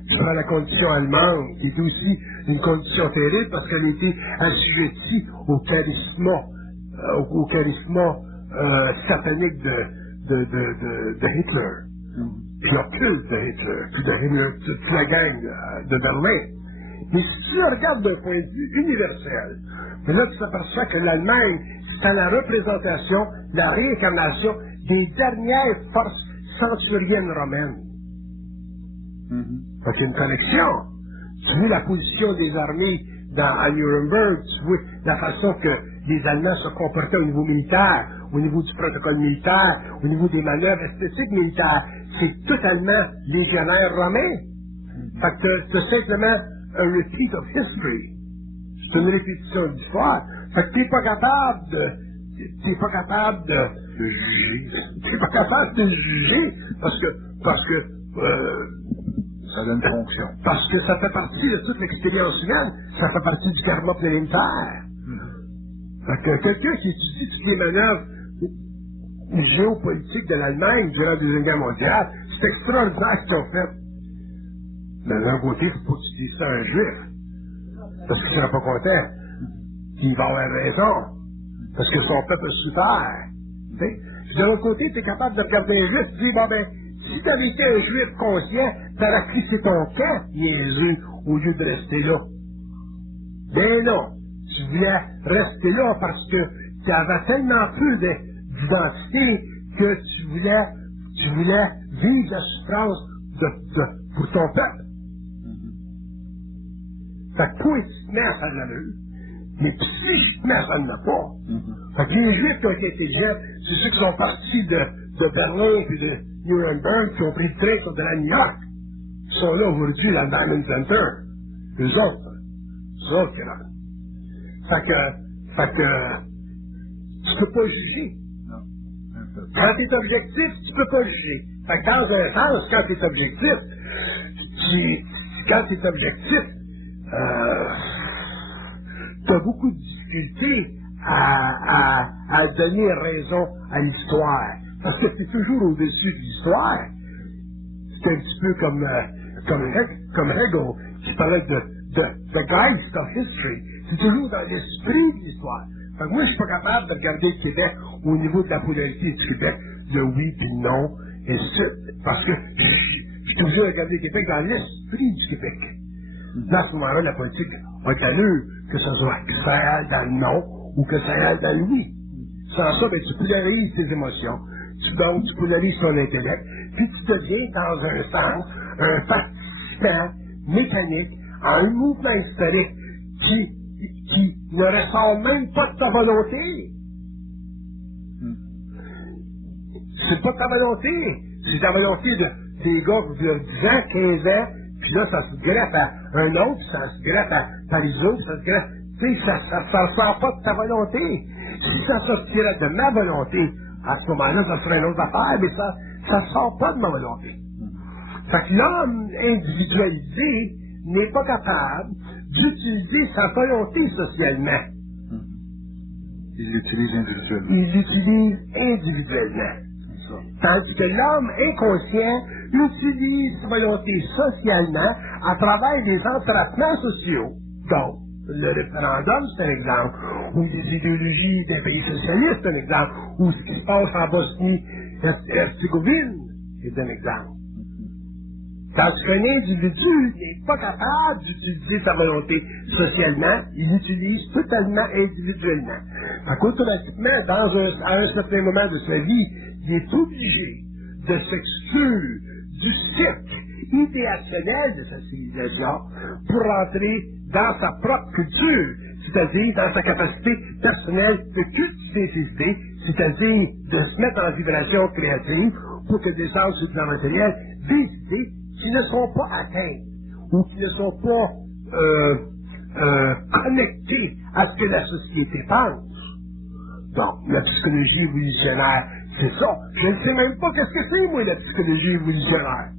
Tu prends la condition allemande, qui était aussi une condition terrible parce qu'elle était assujettie au charisme satanique de Hitler. Puis le culte de Hitler, puis de toute la gang de Berlin. Mais si tu regardes d'un point de vue universel, mais là tu t'aperçois que l'Allemagne, c'est la représentation, la réincarnation des dernières forces centuriennes romaines. Donc il y a une connexion. Tu vois la position des armées à Nuremberg, tu vois la façon que les Allemands se comportaient au niveau militaire, au niveau du protocole militaire, au niveau des manœuvres esthétiques militaires. C'est totalement légionnaire romain. Fait que c'est simplement un repeat of history. C'est une répétition d'histoire. Fait que t'es pas capable de juger. T'es pas capable de juger parce que ça a une fonction. Parce que ça fait partie de toute l'expérience humaine. Ça fait partie du karma planétaire. Fait que quelqu'un qui étudie toutes les manœuvres géopolitiques de l'Allemagne durant la Deuxième Guerre mondiale, c'est extraordinaire ce qu'ils ont fait. Mais d'un côté, il faut pas que tu dises ça à un juif. Parce qu'il ne sera pas content. Puis il va avoir raison. Parce que son peuple a souffert. Puis de l'autre côté, tu es capable de regarder un juif, tu dis, bon ben, si tu avais été un juif conscient, tu aurais crissé ton camp, Jésus, au lieu de rester là. Ben non. Tu voulais rester là parce que tu avais tellement peu d'identité que tu voulais vivre la souffrance pour ton peuple. Fait que toi, tu te mets à l'allure, mais psychiquement, ça ne l'a pas. Fait que les Juifs qui ont été intelligents, c'est ceux qui sont partis de Berlin et de Nuremberg, qui ont pris le train de la New York, qui sont là aujourd'hui dans le Diamond Center. Eux autres qui sont là. Fait que, tu peux pas juger. Non. Quand t'es objectif, tu peux pas juger. Fait que dans un sens, quand t'es objectif, t'as beaucoup de difficultés à donner raison à l'histoire. Parce que c'est toujours au-dessus de l'histoire. C'est un petit peu comme Hegel, qui parlait de the Geist of History. C'est toujours dans l'esprit de l'histoire. Fait que moi, je suis pas capable de regarder le Québec au niveau de la polarité du Québec, le oui puis le non, et ce, parce que je suis toujours regardé le Québec dans l'esprit du Québec. Là, à ce moment-là, la politique a l'allure que ça soit que ça aille dans le non ou que ça aille dans le oui. Sans ça, ben, tu polarises tes émotions, tu polarises ton intellect, puis tu deviens, dans un sens, un participant mécanique à un mouvement historique qui ne ressort même pas de ta volonté. C'est pas ta volonté. C'est ta volonté des gars de 10 ans, 15 ans, puis là, ça se greffe à un autre, ça se greffe à les autres, ça se greffe. Tu sais, ça sort pas de ta volonté. Si ça sortirait de ma volonté, à ce moment-là, ça serait une autre affaire, mais ça sort pas de ma volonté. Fait que l'homme individualisé n'est pas capable d'utiliser sa volonté socialement. Il l'utilise individuellement. Il l'utilise individuellement. Tandis que l'homme inconscient utilise sa volonté socialement à travers des entrappements sociaux. Donc, le référendum, c'est un exemple. Ou les idéologies des pays socialistes, c'est un exemple. Ou ce qui se passe en Bosnie-Herzégovine, c'est un exemple. Tandis qu'un individu n'est pas capable d'utiliser sa volonté socialement, il l'utilise totalement individuellement. Fait qu'automatiquement, à un certain moment de sa vie, il est obligé de s'exclure du cycle idéationnel de sa civilisation pour rentrer dans sa propre culture, c'est-à-dire dans sa capacité personnelle de cultiver ses idées, c'est-à-dire de se mettre en vibration créative pour que descendent sur le plan matériel des idées qui ne sont pas atteintes ou qui ne sont pas connecté à ce que la société pense. Donc, la psychologie évolutionnaire, c'est ça. Je ne sais même pas qu'est-ce que c'est, moi, la psychologie évolutionnaire.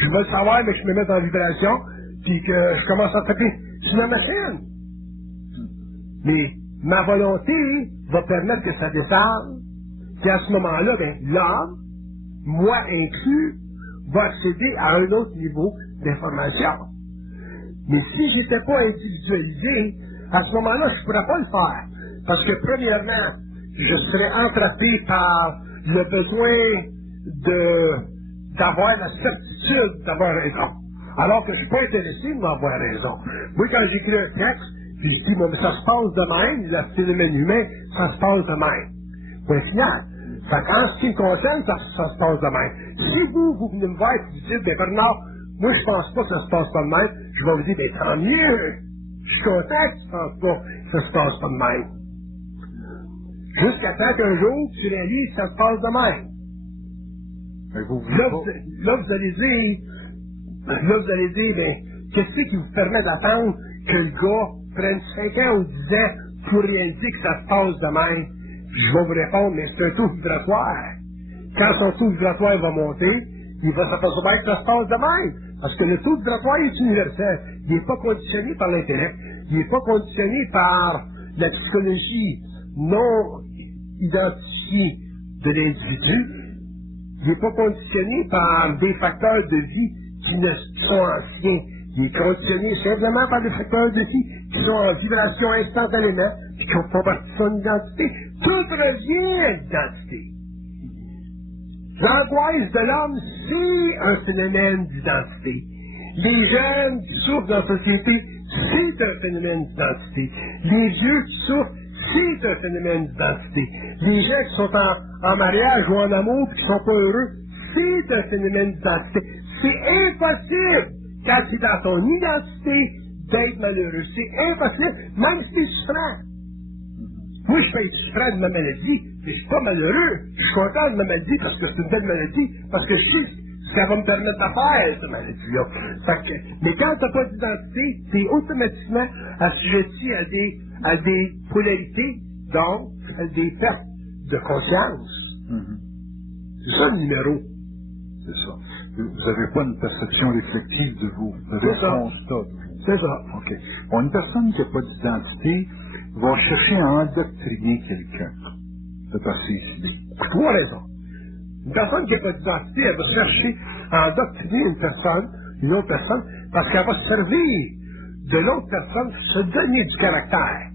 Je veux le savoir, mais je me mets en vibration, puis que je commence à taper sur la machine. Mais ma volonté va permettre que ça descende, puis à ce moment-là, ben, l'homme, moi inclus, va accéder à un autre niveau d'information. Mais si j'étais pas individualisé, à ce moment-là, je ne pourrais pas le faire. Parce que, premièrement, je serais entrappé par le besoin d'avoir la certitude d'avoir raison. Alors que je ne suis pas intéressé d'avoir raison. Moi, quand j'écris un texte, je dis, mais ça se passe de même, le phénomène humain, ça se passe de même. Point final. Fait qu'en ce qui me concerne, ça se passe de même. Si vous venez me voir et vous dites, ben Bernard, moi je pense pas que ça se passe pas de même, je vais vous dire, ben tant mieux. Je suis content que tu ne penses pas que ça se passe pas de même. Jusqu'à temps qu'un jour, tu réalises que ça se passe de même. Là, vous allez dire, ben, qu'est-ce qui vous permet d'attendre que le gars prenne 5 ans ou 10 ans pour réaliser que ça se passe de même? Je vais vous répondre, mais c'est un taux vibratoire. Quand son taux vibratoire va monter, il va s'apercevoir que ça se passe de même. Parce que le taux vibratoire est universel. Il n'est pas conditionné par l'intellect. Il n'est pas conditionné par la psychologie non identifiée de l'individu. Il n'est pas conditionné par des facteurs de vie qui sont anciens. Il est conditionné simplement par des facteurs de vie qui sont en vibration instantanément et qui font partie de son identité. Tout revient à l'identité. L'angoisse de l'homme, c'est un phénomène d'identité. Les jeunes qui souffrent dans la société, c'est un phénomène d'identité. Les vieux qui souffrent, c'est un phénomène d'identité. Les gens qui sont en mariage ou en amour et qui ne sont pas heureux, c'est un phénomène d'identité. C'est impossible, quand c'est dans ton identité, d'être malheureux. C'est impossible, même si tu es souffrant. Moi, je peux être souffrant de ma maladie, mais je suis pas malheureux. Je suis content de ma maladie parce que c'est une belle maladie, parce que je sais ce qu'elle va me permettre de faire, cette maladie-là. Mais quand tu n'as pas d'identité, tu es automatiquement assujetti à des polarités, donc à des pertes de conscience. C'est ça le numéro. C'est ça. Vous n'avez pas une perception réflective de vous. Vous avez un constat de vous. C'est ça. OK. Bon, une personne qui n'a pas d'identité va chercher à endoctriner quelqu'un. C'est assez ici. Pour 3 raisons. Une personne qui n'a pas d'identité, elle va chercher à endoctriner une autre personne, parce qu'elle va se servir de l'autre personne pour se donner du caractère.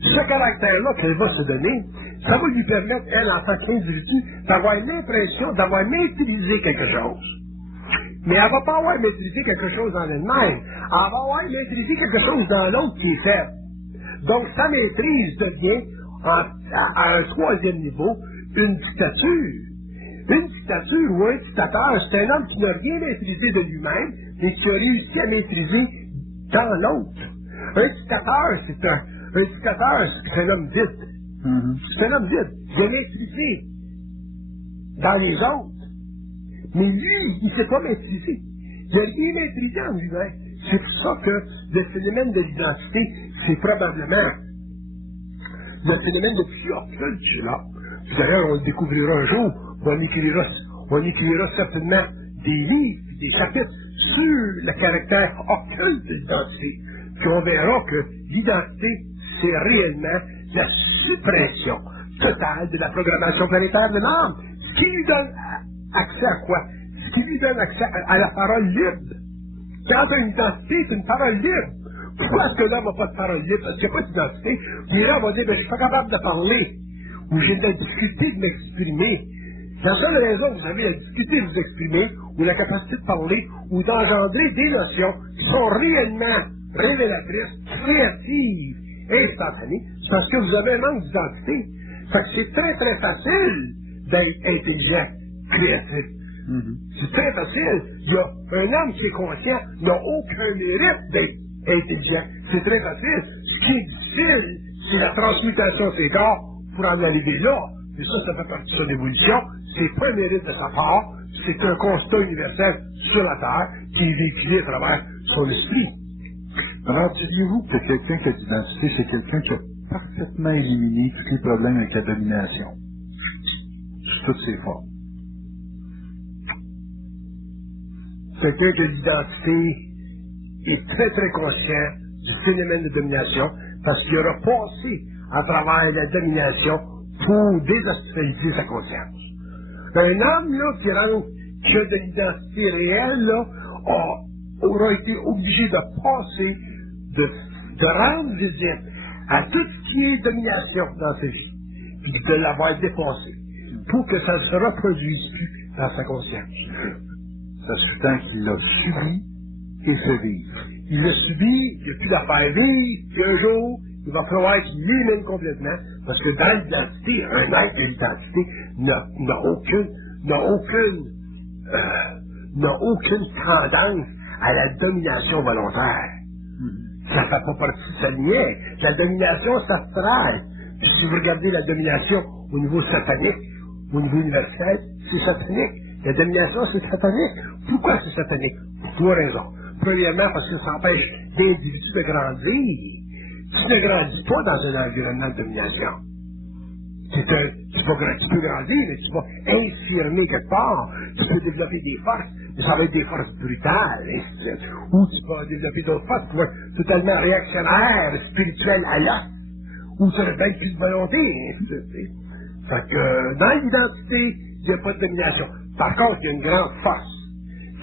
Ce caractère-là qu'elle va se donner, ça va lui permettre, elle, en tant qu'individu, d'avoir l'impression d'avoir maîtrisé quelque chose. Mais elle ne va pas avoir maîtrisé quelque chose en elle-même. Elle va avoir maîtrisé quelque chose dans l'autre qui est faible. Donc, sa maîtrise devient, à un 3e niveau, une dictature. Une dictature ou un dictateur, c'est un homme qui n'a rien maîtrisé de lui-même, mais qui a réussi à maîtriser dans l'autre. Un dictateur, c'est un homme vide. C'est un homme vide. Il a maîtrisé dans les autres. Mais lui, il ne s'est pas maîtrisé. Il n'a rien maîtrisé en lui-même. C'est pour ça que le phénomène de l'identité, c'est probablement le phénomène le plus occulte chez l'homme. D'ailleurs, on le découvrira un jour. On écrira certainement des livres, des chapitres sur le caractère occulte de l'identité. Puis on verra que l'identité, c'est réellement la suppression totale de la programmation planétaire de l'âme. Ce qui lui donne accès à quoi? Ce qui lui donne accès à la parole libre. Quand tu as une identité, c'est une parole libre. Pourquoi est-ce que l'homme n'a pas de parole libre? Parce qu'il n'y a pas d'identité. Puis là, on va dire, ben, je suis pas capable de parler. Ou j'ai de la difficulté de m'exprimer. La seule raison que vous avez la difficulté de vous exprimer, ou la capacité de parler, ou d'engendrer des notions qui sont réellement révélatrices, créatives, instantanées, c'est parce que vous avez un manque d'identité. Fait que c'est très très facile d'être intelligent, créatif. C'est très facile. Il y a un homme qui est conscient, n'a aucun mérite d'être intelligent. C'est très facile. Ce qui est difficile, c'est la transmutation de ses corps pour en arriver là. Et ça fait partie de son évolution. C'est pas un mérite de sa part. C'est un constat universel sur la Terre qui est véhiculé à travers son esprit. Alors, diriez-vous que quelqu'un qui a d'identité, c'est quelqu'un qui a parfaitement éliminé tous les problèmes avec la domination, sous toutes ses formes? Quelqu'un qui a l'identité est très très conscient du phénomène de domination parce qu'il aura passé à travers la domination pour désastraliser sa conscience. Un homme là, qui a de l'identité réelle là, aura été obligé de passer, de rendre visite à tout ce qui est domination dans sa vie, puis de l'avoir dépassé pour que ça ne se reproduise plus dans sa conscience. Ça sous-tend qu'il l'a subi et fait vivre. Il l'a subi, il n'a plus d'affaire vivre, puis un jour, il va falloir qu'il l'élimine complètement, parce que dans l'identité, un être de l'identité n'a aucune tendance à la domination volontaire. Ça ne fait pas partie de sa lignée. La domination s'astrale. Puis si vous regardez la domination au niveau satanique, au niveau universel, c'est satanique. La domination, c'est satanique. Pourquoi c'est satanique? Pour 3 raisons. Premièrement, parce que ça empêche l'individu de grandir. Tu ne grandis pas dans un environnement de domination. Tu peux grandir, mais tu vas infirmer quelque part. Tu peux développer des forces, mais ça va être des forces brutales, ainsi de suite. Ou tu vas développer d'autres forces qui vont être totalement réactionnaires, spirituelles à l'os. Ou tu n'as même plus de volonté, ainsi de suite. Fait que dans l'identité, il n'y a pas de domination. Par contre, il y a une grande force.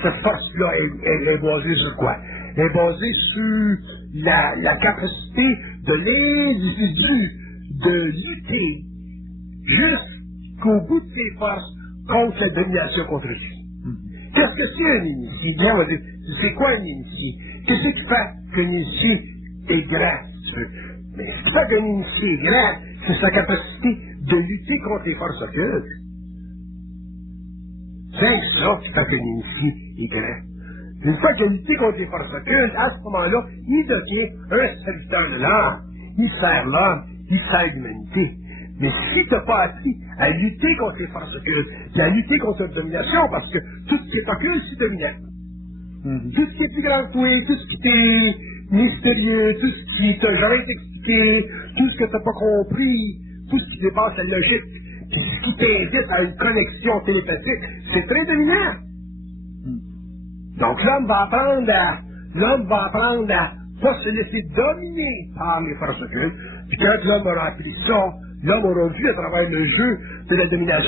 Cette force-là, elle est basée sur quoi? Elle est basée sur la capacité de l'individu de lutter jusqu'au bout de ses forces contre la domination contre lui. Qu'est-ce que c'est un initié? Bien, on va dire, c'est quoi un initié? Qu'est-ce qui fait qu'un initié est grand, si tu veux? Mais ce qui fait qu'un initié est grand, c'est sa capacité de lutter contre les forces occultes. C'est ça qui fait qu'un initié est grand. Une fois qu'il a lutté contre les forces occultes, à ce moment-là, il devient un serviteur de l'homme. Il sert l'homme, il sert l'humanité. Mais si tu n'as pas appris à lutter contre les forces occultes, et à lutter contre la domination, parce que tout ce qui est occulte, c'est dominant. Tout ce qui est plus grand que toi, tout ce qui est mystérieux, tout ce qui t'a jamais été expliqué, tout ce que tu n'as pas compris, tout ce qui dépasse la logique, puis ce qui t'invite à une connexion télépathique, c'est très dominant. Donc l'homme va apprendre à pas se laisser dominer par les forces occultes. Puis quand l'homme aura appris ça, l'homme aura vu à travers le jeu de la domination